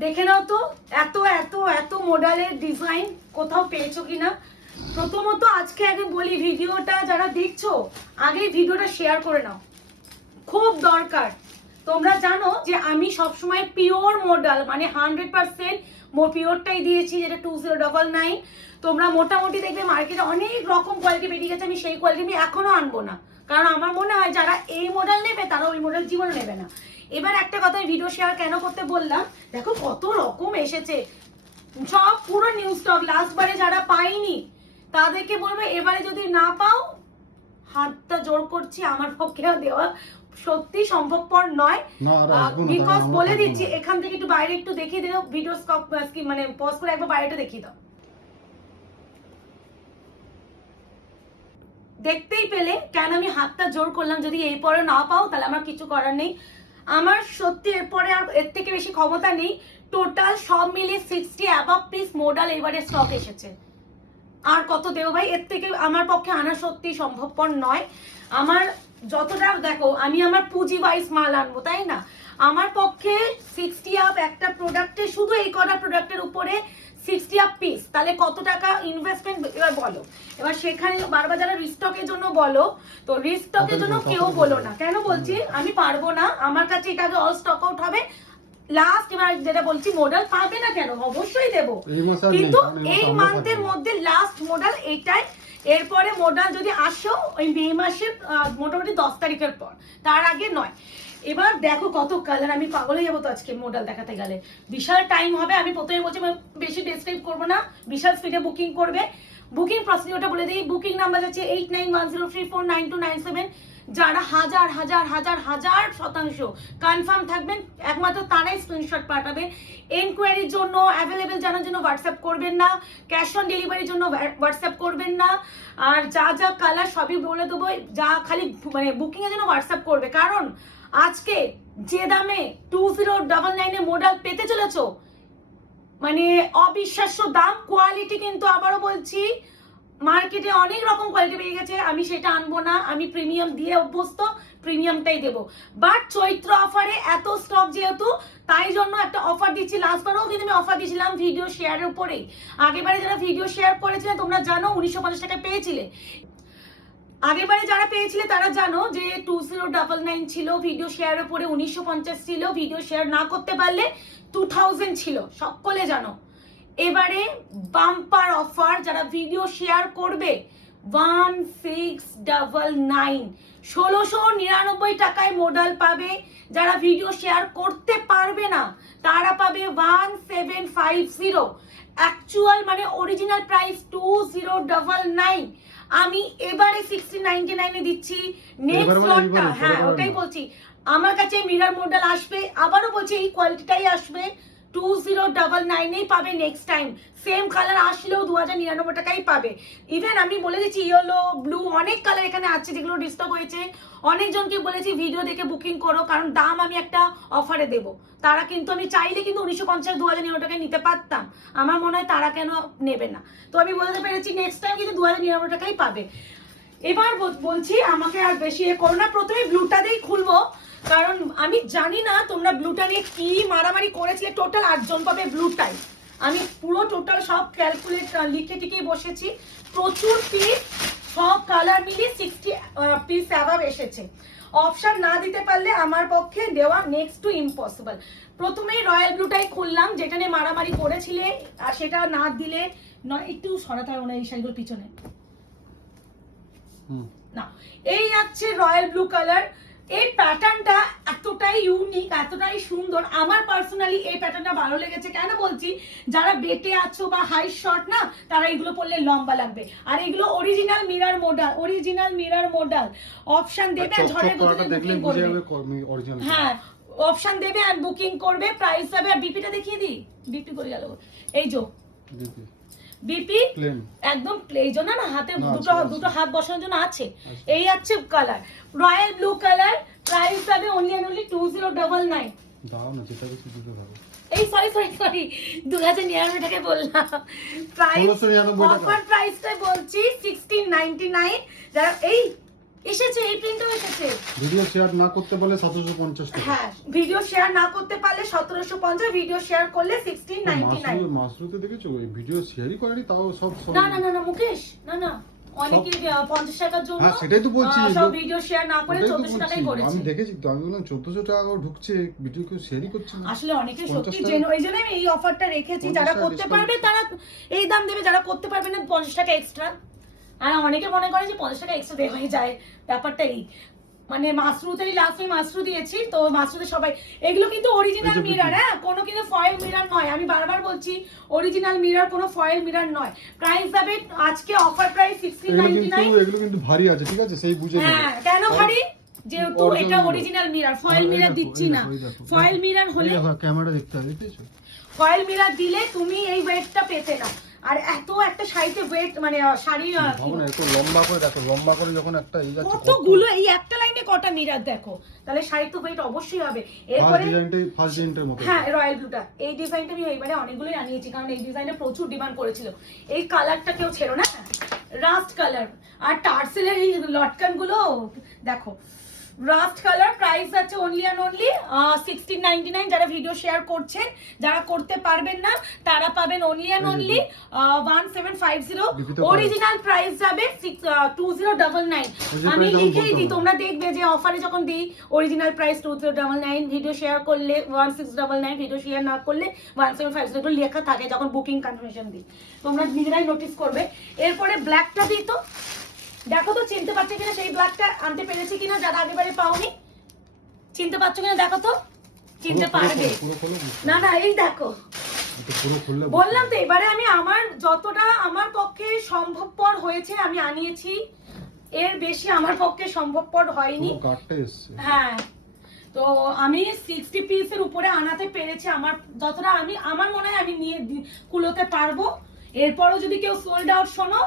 দেখে নাও তো এত এত এত মডেলের ডিজাইন কোথাও পেয়েছো কিনা। প্রথমত আজকে আগে বলি, ভিডিওটা যারা দেখছো আগে ভিডিওটা শেয়ার করে নাও, খুব দরকার। তোমরা জানো যে আমি সবসময় পিওর মডেল মানে 100% পিওরটাই দিয়েছি, যেটা 2099। তোমরা মোটামুটি দেখবে মার্কেটে অনেক রকম কোয়ালিটি বেরিয়ে গেছে, আমি সেই কোয়ালিটি আমি এখনো আনবো না, কারণ আমার মনে হয় যারা এই মডেল নেবে তারা ওই মডেল জীবনে নেবে না। এবার একটা কথা ভিডিও শেয়ার কেন করতে বললাম, দেখো কত রকম এসেছে, সব পুরো নিউ স্টক। লাস্ট বারে যারা পাইনি তাদেরকে বলবে এবারে যদি না পাও হাতটা জোর করছি, আমার পক্ষে দেওয়া সত্যি সম্ভবপর নয়। বিকজ বলে দিচ্ছি, এখান থেকে একটু বাইরে একটু দেখিয়ে দিও, ভিডিও স্টপ মানে পজ করে একবার বাইরেটা দেখিয়ে দাও। দেখতেই পেলে কেন আমি হাতটা জোর করলাম, যদি এই পরে না পাও তাহলে আমার কিছু করার নেই। আমার সত্যি এরপরে আর এর থেকে বেশি ক্ষমতা নেই। টোটাল সব মিলিয়ে 60 অ্যাবাভ পিস মডেল এবারে স্টক এসেছে। আর কত দেব ভাই, এর থেকে আমার পক্ষে আনা সত্যি সম্ভবপর নয়। আমার যতটা দেখো আমি আমার পুঁজি ওয়াইজ মাল আনবো, তাই না? আমার পক্ষে 60 আপ একটা প্রোডাক্টে, শুধু এই কটা প্রোডাক্টের উপরে 60 আপ পিস, তাহলে কত টাকা ইনভেস্টমেন্ট এবার বলো। এবার সেখানে বারবার যারা রিস্টকের জন্য বলো, তো রিস্টকের জন্য কেউ বলো না। কেন বলছি আমি পারবো না, আমার কাছে এটা আগে অল স্টক আউট হবে। লাস্ট এবার যেটা বলছি, মডেল পাবে না কেন, অবশ্যই দেবো, কিন্তু এই মান্থের মধ্যে লাস্ট মডেল এটাই। এরপরে মডেল যদি আসো ওই মে মাসের মোটামুটি 10 তারিখের পর, তার আগে নয়। এবার দেখো কত কালার, আমি পাগল হয়ে যাবো তো আজকে মডেল দেখাতে গেলে, বিশাল টাইম হবে। আমি প্রথমে বলছি বেশি ডেসক্রাইব করবো না, বিশাল স্পিডে বুকিং করবে। বুকিং প্রসিডিওরটা বলে দিই, বুকিং নাম্বার আছে 8910349297। যারা হাজার হাজার হাজার হাজার শতাংশ কনফার্ম থাকবেন একমাত্র তারাই স্ক্রিনশট পাঠাবে। এনকোয়ারির জন্য অ্যাভেলেবেল জানার জন্য হোয়াটসঅ্যাপ করবেন না, ক্যাশ অন ডেলিভারির জন্য হোয়াটসঅ্যাপ করবেন না। আর যা যা কালার সবই বলে দেবো, যা খালি মানে বুকিং এর জন্য হোয়াটসঅ্যাপ করবে। কারণ আজকে যে দামে 2099 এ মডেল পেতে চলেছো, মানে অবিশ্বাস্য দাম, কোয়ালিটি কিন্তু আবারও বলছি মার্কেটে অনেক রকম কোয়ালিটি পেয়ে গেছে, আমি সেটা আনবো না। আমি প্রিমিয়াম দিয়ে অভ্যস্ত, প্রিমিয়ামটাই দেবো। বাট চৈত্র অফারে এত স্টক যেহেতু, তাই জন্য একটা অফার দিচ্ছি। লাস্টবারও কিন্তু আমি অফার দিয়েছিলাম ভিডিও শেয়ারের উপরেই। আগেবারে যারা ভিডিও শেয়ার করেছিলেন তোমরা জানো 1950 টাকা পেয়েছিলে। আগেরবারে যারা পেয়েছিলে তারা জানো যে 2099 ছিল, ভিডিও শেয়ারের উপরে 1950 ছিল, ভিডিও শেয়ার না করতে পারলে 2000 ছিল, সকলে জানো। এবারে বাম্পার অফার, যারা ভিডিও শেয়ার করবে 1699 1699 টাকায় মডেল পাবে। যারা ভিডিও শেয়ার করতে পারবে না তারা পাবে 1750। অ্যাকচুয়াল মানে অরিজিনাল প্রাইস 2099, আমি এবারে 1699 এ দিচ্ছি। নেক্সট লটটা, হ্যাঁ ওটাই বলছি, আমার কাছে মিরর মডেল আসবে, আবারও বলছি এই কোয়ালিটিটাই আসবে, 2099 পাবে নেক্সট টাইম। সেম কালার আসলেও 2099 টাকাই পাবে। ইভেন আমি বলে দিচ্ছি ইয়েলো ব্লু অনেক কালার এখানে আছে যেগুলো ডিস্টার্ব হয়েছে। অনেকজনকে বলেছি ভিডিও দেখে বুকিং করো, কারণ দাম আমি একটা অফারে দেব। তারা কিন্তু আমি চাইলে কিন্তু 1950 2099 টাকায় নিতে পারতাম, আমার মনে হয় তারা কেন নেবে না। তো আমি বলতে পেরেছি নেক্সট টাইম কিন্তু 2099 টাকাই পাবে। এবার বলছি আমাকে আর বেশি এ করো না, প্রথমে ব্লুটা দিয়েই খুলবো, কারণ আমি জানি না তোমরা ব্লুটা নিয়ে কি মারামারি করেছিলে। টোটাল 8 জন পাবে ব্লুটাই, আমি পুরো টোটাল সব ক্যালকুলেট লিখে টিকেই বসেছি। প্রচুর পিস, সব কালার মিলিয়ে 60 পিস অ্যাভাব এসেছে। অপশন না দিতে পারলে আমার পক্ষে দেওয়া নেক্সট টু ইম্পসিবল। প্রথমেই রয়্যাল ব্লুটাই খুললাম, যেটা নিয়ে মারামারি করেছিলে, আর সেটা না দিলে নয়। একটু সরাতে হবে না এই শাড়িগুলোর পিছনে না। এই যাচ্ছে রয়্যাল ব্লু কালার। এই প্যাটার্নটা এতটাই ইউনিক, এতটাই সুন্দর, আমার পার্সোনালি এই প্যাটার্নটা ভালো লেগেছে। কেন বলছি, যারা বেটে আছো বা হাই শর্ট না, তারা এগুলো পরলে লম্বা লাগবে। আর এগুলো original mirror model, original mirror model. Option দেবে আর ঝড়ের গতিতে বুকিং করবে। হ্যাঁ অপশন দেবে আর বুকিং করবে, প্রাইস হবে। আর বিপিটা দেখিয়ে দিই, বিপি করে গেল, এই যে বিপি একদম এই জন্য না হাতে দুটো হাত বসানোর জন্য আছে। এই আছে colour royal blue colour, price হবে অনলি এন্ড অনলি 2099। দাও না যেটা বেশি দিতে পারো। এই সরি 2099 টাকায় বললাম, প্রাইস অফার প্রাইসটা বলছি 1699। যারা এই এসেছে, এই প্রিন্টও এসেছে। ভিডিও শেয়ার না করতে পারলে 1750 টাকা। হ্যাঁ, ভিডিও শেয়ার না করতে পারলে 1750, ভিডিও শেয়ার করলে 1699। মাসরুতে দেখেছো ওই ভিডিও শেয়ারই করেনি, তাও সব না না না না মুকেশ, না না, অনেকে 50 টাকার জন্য হ্যাঁ সেটাই তো বলছি, সব ভিডিও শেয়ার না করে 1400 টাকাই করেছে। আমি দেখেছি তো, আমি বললাম 1400 টাকা ঢুকছে, ভিডিও কেউ শেয়ারই করছে না। আসলে অনেকে 50 সত্যি টাকা। জেনে, ওই জন্য আমি এই অফারটা রেখেছি। 50 যারা টাকা করতে discount পারবে তারা এই দাম দেবে, যারা করতে পারবে না 50 টাকা এক্সট্রা। আর অনেকে মনে করে যে 50 টাকা এক্সট্রা দেওয়াই যায়, ব্যাপারটা এই। মানে মাসরুতেই লাস্ট আমি মাসরু দিয়েছি তো, মাসরুতে সবাই এগুলো কিন্তু অরিজিনাল মিরর, হ্যাঁ কোনো কিন্তু ফয়েল মিরর নয়। আমি বারবার বলছি অরিজিনাল মিরর, কোনো ফয়েল মিরর নয়। প্রাইস যাবে আজকে অফার প্রাইস 1699। এগুলো কিন্তু ভারী আছে, ঠিক আছে, সেই বুঝে হ্যাঁ কেন ভারী? যেহেতু এটা অরিজিনাল মিরর, ফয়েল মিরর দিচ্ছি না। ফয়েল মিরর হলে ক্যামেরা দেখতে হবে, দেখেছো? ফয়েল মিরর দিলে তুমি এই ওয়েটটা পেতে না। আর এত একটা শাড়িতে ওয়েট, মানে শাড়ি ভাবনা একটু লম্বা করে দেখো, লম্বা করে যখন একটা এই যাচ্ছে কতগুলো, এই একটা লাইনে কটা মিরর দেখো, তাহলে শাড়ি তো ওয়েট অবশ্যই হবে। এরপরে ফার্স্ট ডিজাইনটার মতো, হ্যাঁ রয়্যাল ব্লুটা, এই ডিজাইনটা আমি এইবারে অনেকগুলোই আনিয়েছি, কারণ এই ডিজাইনে প্রচুর ডিমান্ড করেছিল। এই কালারটা কেউ ছেড়ো না, রাস্ট কালার। আর টার্সেলের এই লটকান গুলো দেখো, রাস্ট কালার। প্রাইস আছে অনলি অ্যান্ড অনলি 1699। যারা ভিডিও শেয়ার করছেন, যারা করতে পারবেন না তারা পাবেন only and only 1750। Original price যাবে 2099। আমি লিখেই দিই, তোমরা দেখবে যে অফারে যখন দিই অরিজিনাল প্রাইস 2099, ভিডিও শেয়ার করলে 1699, ভিডিও শেয়ার না করলে 1750 এগুলো লেখা থাকে যখন বুকিং কনফার্মেশন দিই, তোমরা নিজেরাই নোটিস করবে। এরপরে ব্ল্যাকটা দিই তো, দেখো তো চিনতে পারছো কিনা, সেই ব্ল্যাকটা আনতে পেরেছি কিনা, যারা আগেবারে পাওনি চিনতে পারছো কিনা দেখো তো, চিনতে পারবে না। না এই দেখো, বললাম তো এবারে আমি আমার যতটা আমার পক্ষে সম্ভবপর হয়েছে আমি আনিয়েছি, এর বেশি আমার পক্ষে সম্ভবপর হয়নি। হ্যাঁ তো আমি 60 পিসের উপরে আনাতে পেরেছি, আমার যতটা আমার মনে হয় আমি নিয়ে কুলোতে পারবো। এরপরও যদি কেউ সোল্ড আউট শোনো,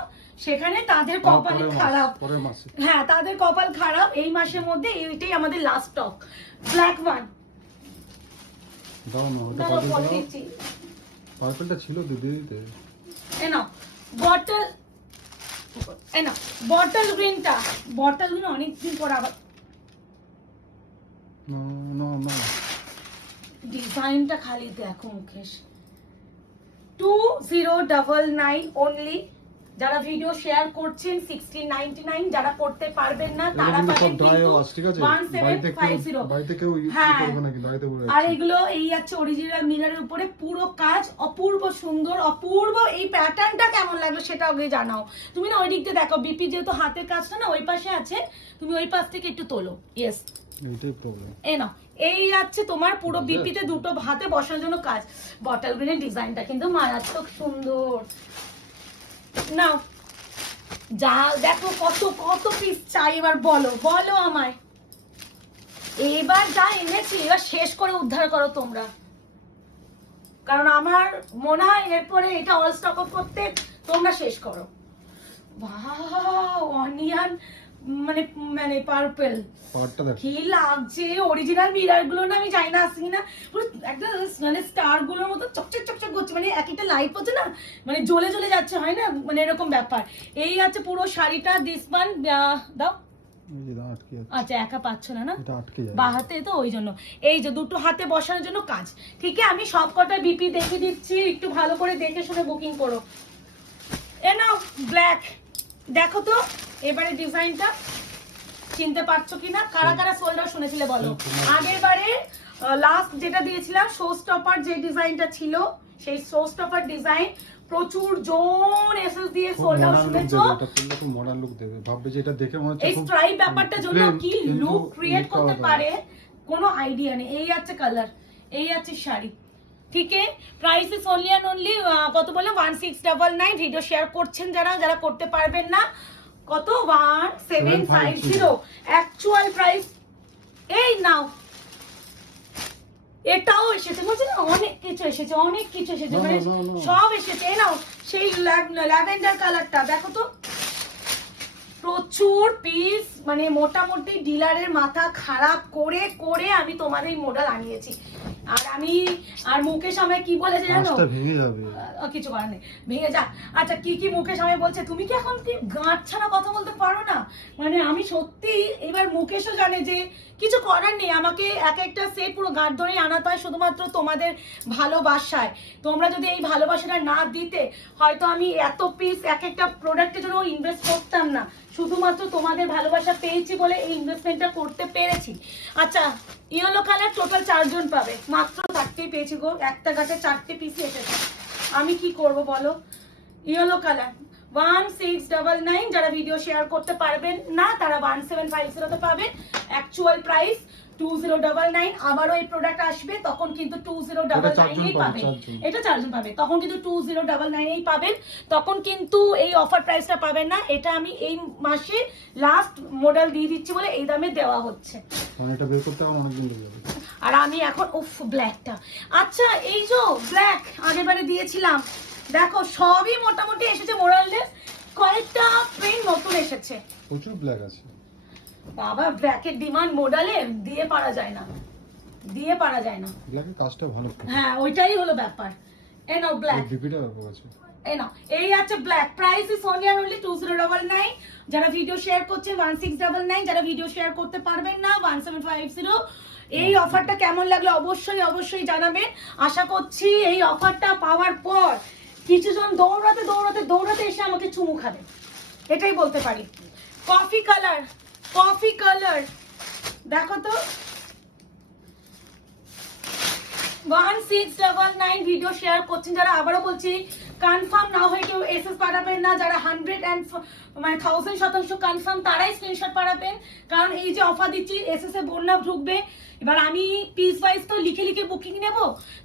সেখানে তাদের কপাল খারাপ। হ্যাঁ তাদের কপাল খারাপ, এই মাসের মধ্যে এইটাই আমাদের লাস্ট স্টক। ব্ল্যাক ওয়ান দাও না, ওটা পার্পলটা ছিল তো দিয়ে দিতে। এ নাও বটল, এ নাও বটল গ্রিনটা, বটল গ্রিন অনেকদিন পর আবার। না না ডিজাইনটা খালি দেখো মুকেশ, 2099 অনলি। যারা ভিডিও শেয়ার করছেন 1699, যারা করতে পারবেন না তারা পাবেন কিন্তু 1750। হ্যাঁ আর এগুলো এই আছে অরিজিনাল মিররের উপরে পুরো কাজ, অপূর্ব সুন্দর, অপূর্ব। এই প্যাটার্নটা কেমন লাগলো সেটা আগে জানাও। তুমি না ওই দিক দিয়ে দেখো, বিপি যেহেতু হাতের কাজটা না ওই পাশে আছে, তুমি ওই পাশ থেকে একটু তোলো। ইয়েস এইটাই প্রবলেম। এই নাও, এই যাচ্ছে তোমার পুরো বিপিতে দুটো হাতে বসানোর জন্য কাজ। বটল গ্রিনের ডিজাইনটা কিন্তু মারাত্মক সুন্দর। নাও যা দেখো, কত কত পিস চাই এবার বলো বলো আমায়। এইবার যা এনেছি এবার শেষ করে উদ্ধার করো তোমরা, কারণ আমার মনে হয় এরপরে এটা অল স্টক আউট করতে তোমরা শেষ করো। ওয়াও অনিয়ন মানে মানে পার্পল, কি লাগছে। অরিজিনাল মিরর গুলো না আমি জানি না আসি না, একটা মানে স্টার গুলোর মতো চকচক চকচক করছে, মানে এক একটা লাইট পড়ছে না, মানে জ্বলে জ্বলে যাচ্ছে, হয় না, মানে এরকম ব্যাপার। এই আছে পুরো শাড়িটা। দিস ওয়ান দাও, আচ্ছা একা পাচ্ছ না, না বা হাতে তো ওই জন্য। এই যে দুটো হাতে বসানোর জন্য কাজ। ঠিক আছে আমি সব কটা বিপি দেখে দিচ্ছি, একটু ভালো করে দেখে শুনে বুকিং করো। এ নাও ব্ল্যাক, দেখো তো এবারে ডিজাইনটা চিনতে পারছো কিনা, কারা কারা সোল্ড আউট শুনেছিলে বলো। আগের বারে লাস্ট যেটা দিয়েছিলাম শো স্টপার যে ডিজাইনটা ছিল, সেই শো স্টপার ডিজাইন প্রচুর জন এসএস দিয়ে সোল্ড আউট শুনেছো। এটা কিন্তু মডার্ন লুক দেবে, ভাববে যে এটা দেখে মনে হচ্ছে এই স্ট্রাইপ ব্যাপারটার জন্য কি লুক ক্রিয়েট করতে পারে কোনো আইডিয়া নেই। এই আছে কালার, এই আছে শাড়ি। ঠিক আছে price is only and only কত বললাম 1699। ভিডিও শেয়ার করছেন যারা, যারা করতে পারবেন না কত 1750 অ্যাকচুয়াল প্রাইস। এই নাও এটাও এসেছে, বলছি না অনেক কিছু এসেছে, অনেক কিছু এসেছে, মানে সব এসেছে। এই নাও সেই ল্যাভেন্ডার কালারটা দেখো তো, প্রচুর পিস, মানে মোটামুটি ডিলারের মাথা খারাপ করে করে আমি তোমার এই মডেল আনিয়েছি। আর আমি আর মুকেশ আমায় কি বলেছে জানো? কাঁচটা ভেঙে যাবে। কিছু করার নেই, ভেঙে যা। আচ্ছা কি কি মুকেশ আমায় বলছে, তুমি কি এখন কি গাঁট ছাড়া কথা বলতে পারো না? মানে আমি সত্যি এবার মুকেশও জানে যে কিছু করার নেই, আমাকে এক একটা সেট পুরো গাঁট ধরেই আনাতে হয় শুধুমাত্র তোমাদের ভালোবাসায়। তোমরা যদি এই ভালোবাসাটা না দিতে হয়তো আমি এত পিস এক একটা প্রোডাক্টের জন্য ইনভেস্ট করতাম না। শুধুমাত্র তোমাদের ভালোবাসা পেয়েছি বলে এই ইনভেস্টমেন্টটা করতে পেরেছি। আচ্ছা ইয়েলো কালার টোটাল 4 জন পাবে, মাত্র 4টেই পেয়েছি গো, একটা গাছে 4টে পিসই এসেছে। আমি কি করব বলো? ইয়েলো কালার 1699, যারা ভিডিও শেয়ার করতে পারবেন না তারা 1750 পাবেন। Actual price 2099। আবারও এই প্রোডাক্ট আসবে তখন কিন্তু 2099 পাবেন। এটা 4 জন পাবে, তখন কিন্তু 2099 পাবেন, তখন কিন্তু এই অফার প্রাইসটা পাবেন না। এটা আমি এই মাসে লাস্ট মডেল দিয়ে দিচ্ছি বলে এই দামে দেওয়া হচ্ছে। মানে এটা বের করতে আমার অনেকদিন লেগে যাবে। আর আমি এখন উফ ব্ল্যাকটা, আচ্ছা এই যে ব্ল্যাক আগেবারে দিয়েছিলাম, দেখো সবই মোটামুটি এসেছে মোরাললেস, কয়েকটা প্রিন্ট নতুন এসেছে। প্রচুর ব্ল্যাক আছে বাবা, ব্ল্যাকের ডিমান্ড মডেলে দিয়ে পারা যায় না, দিয়ে পারা যায় না। ব্ল্যাকের কাজটা ভালো। হ্যাঁ ওইটাই হলো ব্যাপার। এই নাও ব্ল্যাক, ডিপিটা ব্যাপার আছে। এই নাও, এই আছে ব্ল্যাক। প্রাইস ইজ অনলি আর অনলি 2099। যারা ভিডিও শেয়ার করছেন 1699, যারা ভিডিও শেয়ার করতে পারবেন না 1750। এই অফারটা কেমন লাগলো অবশ্যই অবশ্যই জানাবেন। আশা করছি এই অফারটা পাওয়ার পর কিছুজন দৌড়াতে দৌড়াতে দৌড়াতে এসে আমাকে চুমু খাবে, এটাই বলতে পারি। কফি কালার, কফি কালার দেখো তো 1699 ভিডিও শেয়ার করছেন যারা, আবারও বলছি কনফার্ম না হয়ে কেউ এসএস পাঠাবেন না। যারা 1000% কনফার্ম তারাই স্ক্রিনশট পাঠাবেন, কারণ এই যে অফার দিচ্ছি এসএস এ বন্যা ঢুকবে। এবার আমি পিস ওয়াইজ তো লিখে লিখে বুকিং নেব,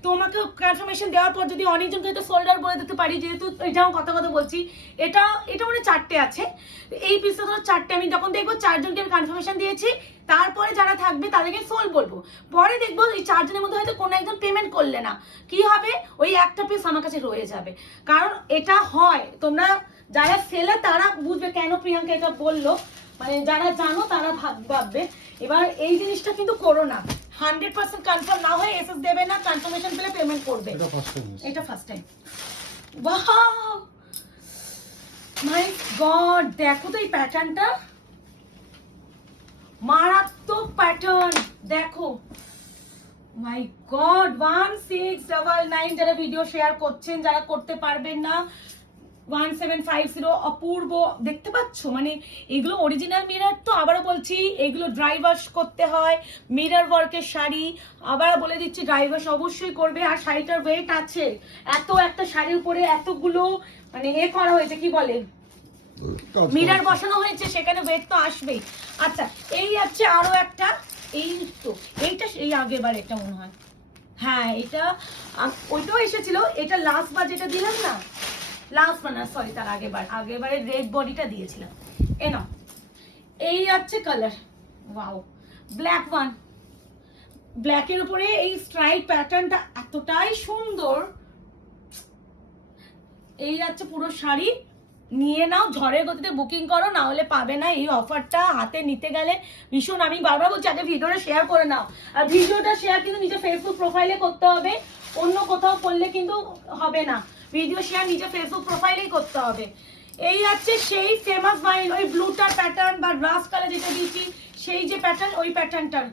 তোমাকে কনফার্মেশন দেওয়ার পর যদি অনেকজনকে হয়তো সোল্ড আউট বলে দিতে পারি, যেহেতু এটাও কথা কথা বলছি, এটা এটা মানে 4টে আছে, এই পিসটা ধরো 4টে, আমি যখন দেখবো 4 জনকে কনফার্মেশন দিয়েছি, তারপরে যারা থাকবে তাদেরকে সোল্ড বলবো। পরে দেখবো এই 4 জনের মধ্যে হয়তো কোনো একজন পেমেন্ট করলে না, কি হবে ওই একটা পিস আমার কাছে রয়ে যাবে। কারণ এটা হয়, তোমরা যারা সেলে তারা বুঝবে কেন প্রিয়াঙ্কা এটা বললো, মানে যারা জানো তারা ভাববে। এবার এই জিনিসটা কিন্তু করো না, 100% কনফার্ম না হয়ে এসএস দেবে না, কনফার্মেশন পেলে পেমেন্ট করবে। এটা ফার্স্ট টাইম। ওয়াও মাই গড, দেখো তো এই প্যাটার্নটা, মারাত্মক প্যাটার্ন দেখো। মাই গড 1699, যারা ভিডিও শেয়ার করছেন, যারা করতে পারবেন না 1750, অপূর্ব দেখতে পাচ্ছ। মানে এগুলো অরিজিনাল মিরর তো, আবারও বলছি এগুলো ড্রাই ওয়াশ করতে হয়, মিরর ওয়ার্কের শাড়ি, আবার বলে দিচ্ছি ড্রাই ওয়াশ অবশ্যই করবে। আর শাড়িটার ওয়েট আছে, এত একটা শাড়ির উপরে এতগুলো মানে করা হয়েছে, কি বলে মিরর বসানো হয়েছে, সেখানে ওয়েট তো আসবেই। আচ্ছা এই আছে আরো একটা, এই তো এইটা এই আগেবার এটা মনে হয়, হ্যাঁ এটা ওইটাও এসেছিল, এটা লাস্ট বার যেটা দিলাম না, লাস্ট বার না সরি তার আগেবারে রেড বডিটা দিয়েছিলাম। এ নাও, এই আছে কালার, ওয়াও ব্ল্যাক ওয়ান, ব্ল্যাকের উপরে এই স্ট্রাইপ প্যাটার্নটা এতটাই সুন্দর। এই আছে পুরো শাড়ি, নিয়ে নাও, ঝড়ের গতিতে বুকিং করো, না হলে পাবে না এই অফারটা। হাতে নিতে গেলে ভীষণ, আমি বারবার বলছি আগে ভিডিওটা শেয়ার করে নাও। আর ভিডিওটা শেয়ার কিন্তু নিজের ফেসবুক প্রোফাইলে করতে হবে, অন্য কোথাও করলে কিন্তু হবে না। ভিডিও শেয়ার নিজের ফেসবুক প্রোফাইলেই করতে হবে। এই আছে সেই ফেমাস ভাইন, ওই ব্লুটার প্যাটার্ন বা রাস কালার যেটা দিয়েছি সেই যে প্যাটার্ন, ওই প্যাটার্নটার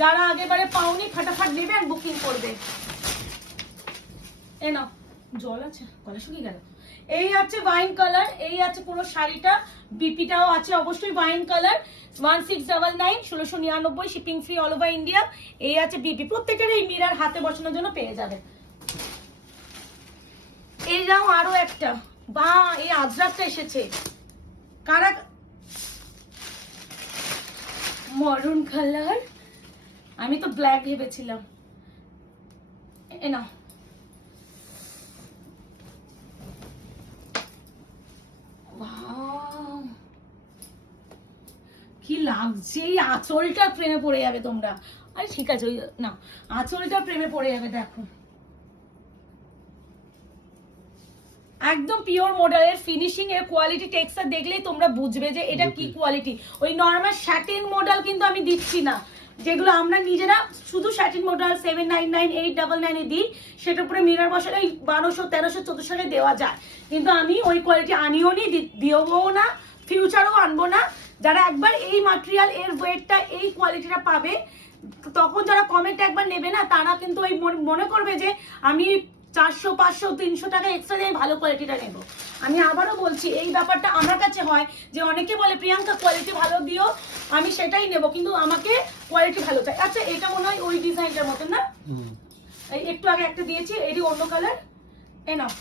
যারা আগেবারে পাওনি ফাটাফাট নেবে আর বুকিং করবে। এ নাও, জল আছে, গলা শুকিয়ে গেল। এই আছে ওয়াইন কালার, এই আছে পুরো শাড়িটা, বিপিটাও আছে অবশ্যই wine colour, 1699, 1699, shipping free all over India. এই আছে বিপি, প্রত্যেকের এই মিরর হাতে বসানোর জন্য পেয়ে যাবে। এই যাও আরো একটা, বা এই আজরাকটা এসেছে, কারা মরুন কালার, আমি তো ব্ল্যাক ভেবেছিলাম। এ নাও, কি লাগছে, এই আঁচলটা প্রেমে পড়ে যাবে তোমরা। আরে ঠিক আছে, ওই না আঁচলটা প্রেমে পড়ে যাবে। দেখো একদম পিওর মডেলের ফিনিশিং এর কোয়ালিটি, টেক্সচার দেখলেই তোমরা বুঝবে যে এটা কি কোয়ালিটি। ওই নরমাল স্যাটিন মডেল কিন্তু আমি দিচ্ছি না, যেগুলো আমরা নিজেরা শুধু স্যাটিন মডেল 799 899 দিই, সেটার উপরে মিরর বসালে 1200 1300 1400 দেওয়া যায়, কিন্তু আমি ওই কোয়ালিটি আনিও নি, দিওও না, ফিউচারও আনবো না। যারা একবার এই ম্যাটেরিয়াল এর ওয়েটটা এই কোয়ালিটিটা পাবে, তখন যারা কমেন্ট একবার নেবে না, তারা কিন্তু ওই মনে করবে যে আমি 400 500 300 টাকা এক্সট্রা দিয়ে ভালো কোয়ালিটিটা নেব। আমি আবারও বলছি, এই ব্যাপারটা আমার কাছে হয় যে অনেকে বলে প্রিয়াঙ্কা কোয়ালিটি ভালো দিও, আমি সেটাই নেব, কিন্তু আমাকে কোয়ালিটি ভালো চাই। আচ্ছা, এটা মনে হয় ওই ডিজাইনটার মতন না? এই একটু আগে একটা দিয়েছি, এটি অন্য কালার। এ নাও,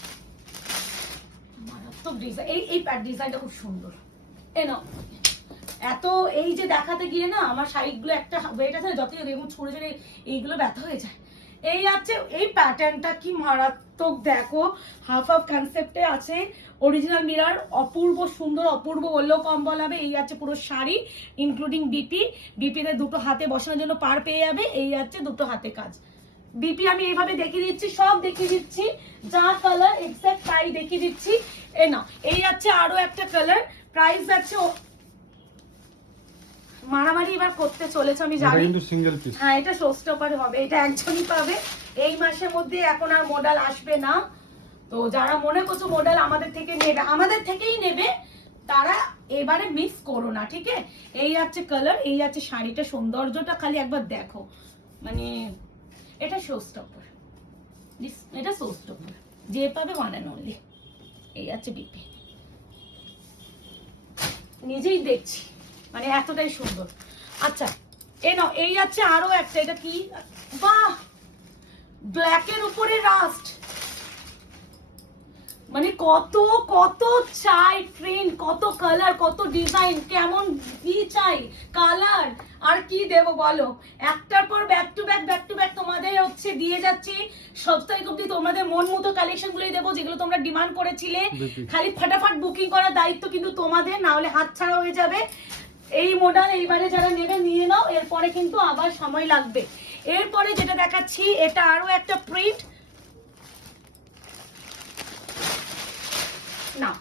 মারাত্মক ডিজাইন, এই ডিজাইনটা খুব সুন্দর। এ নাও, এত এই যে দেখাতে গিয়ে না আমার শাড়িগুলো একটা ওয়েট আছে, যতই রেমু ছুড়ে ছুড়ে এইগুলো ব্যথা হয়ে যায়। এই আছে, এই প্যাটার্নটা কি মারাত্মক, দেখো হাফ হাফ কনসেপ্টে আছে, অরিজিনাল মিরর, অপূর্ব সুন্দর, অপূর্ব বললেও কম বলা হবে। এই আছে পুরো শাড়ি ইনক্লুডিং বিপিতে দুটো হাতে বসানোর জন্য পার পেয়ে যাবে। এই আছে দুটো হাতে কাজ। বিপি আমি এইভাবে দেখিয়ে দিচ্ছি, সব দেখিয়ে দিচ্ছি, যা কালার এক্সাক্ট তাই দেখিয়ে দিচ্ছি। এ না, এই আছে আরো একটা কালার, প্রাইস আছে মারামারি এবার করতে চলেছে আমি জানি, কিন্তু সিঙ্গেল পিস। হ্যাঁ, এটা শো স্টপার হবে, এটা একজনই পাবে। এই মাসের মধ্যে এখন আর মডেল আসবে না, তো যারা মনে করছো মডেল আমাদের থেকে নেবে, আমাদের থেকেই নেবে, তারা এবারে মিস করো না, ঠিক আছে? এই আছে কালার, এই আছে শাড়িটা, সৌন্দর্যটা খালি একবার দেখো, মানে এটা শো স্টপার, এটা শো স্টপার, যে পাবে ওয়ান অ্যান্ড অনলি। এই আছে বিপি, নিজেই দেখছি, মানে এতটাই সুন্দর। আচ্ছা, নাও, এই আছে আরো একটা, এটা কি, বাহ, ব্ল্যাকের উপরে রাস্ট, মানে কত কত চাই ট্রেন্ড, কত কালার, কত ডিজাইন, কেমন কি চাই কালার, আর কি দেব বলো? একটার পর ব্যাক টু ব্যাক তোমাদের হচ্ছে দিয়ে যাচ্ছি। 7 তারিখ অব্দি তোমাদের মন মতো কালেকশন গুলোই দেবো, যেগুলো তোমরা ডিমান্ড করেছিলে। খালি ফটাফট বুকিং করার দায়িত্ব কিন্তু তোমাদের, না হলে হাত ছাড়া হয়ে যাবে। এই মডেল এইবারে যারা নেবে নিয়ে নাও, এরপরে কিন্তু আবার সময় লাগবে। এরপরে যেটা দেখাচ্ছি, এটা আরো একটা প্রিন্ট, না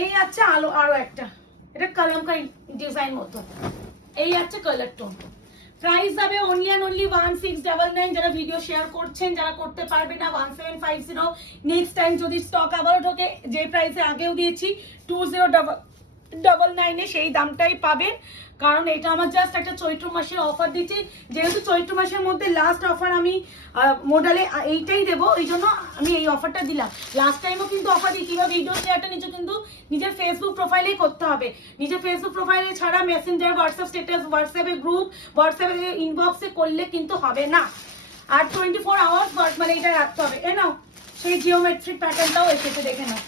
এই আছে আরো একটা, এটা কালামকারী ডিজাইন মতো। এই আছে কালার টোন, প্রাইস যাবে অনলি অ্যান্ড অনলি 1699। যারা ভিডিও শেয়ার করছেন, যারা করতে পারবে না 1750। নেক্সট টাইম যদি স্টক আবারও ঢোকে, যে প্রাইসে আগেও দিয়েছি 2099 সেই দামটাই পাবেন, কারণ এটা আমার জাস্ট একটা চৈত্র মাসের অফার দিচ্ছি। যেহেতু চৈত্র মাসের মধ্যে লাস্ট অফার আমি মডেলে এইটাই দেবো, এই জন্য আমি এই অফারটা দিলাম। লাস্ট টাইমও কিন্তু অফার দিই, কিংবা ভিডিও শেয়ারটা নিচে কিন্তু নিজের ফেসবুক প্রোফাইলেই করতে হবে। নিজের ফেসবুক প্রোফাইলে ছাড়া মেসেঞ্জার, হোয়াটসঅ্যাপ স্ট্যাটাস, হোয়াটসঅ্যাপে গ্রুপ, হোয়াটসঅ্যাপে ইনবক্সে করলে কিন্তু হবে না। আর 24 আওয়ার্স মানে এটা রাখতে হবে। এ নাও, সেই জিওমেট্রিক প্যাটার্নটাও এসেছে, দেখে নাও।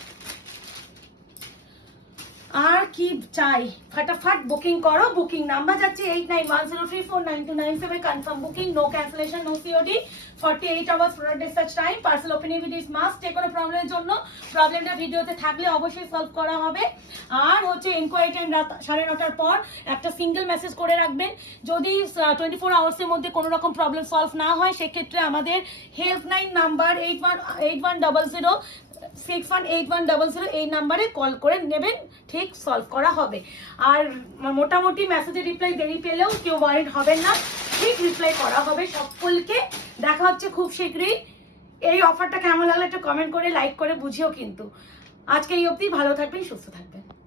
আর কি চাই, ফটাফট বুকিং করো। বুকিং নাম্বার যাচ্ছে 8910349297, confirm booking, no cancellation, no COD, 48 hours product dispatch time, parcel opening is must. যে কোনো প্রবলেমের জন্য প্রবলেমটা ভিডিওতে থাকলে অবশ্যই সলভ করা হবে। আর হচ্ছে এনকোয়ারি টাইম রাত 9:30টার পর একটা সিঙ্গেল মেসেজ করে রাখবেন। যদি 24 আওয়ার্সের মধ্যে কোনো রকম প্রবলেম সলভ না হয়, সেক্ষেত্রে আমাদের হেল্পলাইন নাম্বার 818100 এই নাম্বারে কল করে নেবেন, ঠিক সলভ করা হবে। আর মোটামুটি মেসেজের রিপ্লাই দেরি পেলেও কেউ ওয়ারিড হবেন না, ঠিক রিপ্লাই করা হবে সকলকে। দেখা হচ্ছে খুব শীঘ্রই। এই অফারটা কেমন লাগলো একটু কমেন্ট করে, লাইক করে বুঝিও কিন্তু। আজকে এই অবধি, ভালো থাকবেন, সুস্থ থাকবেন।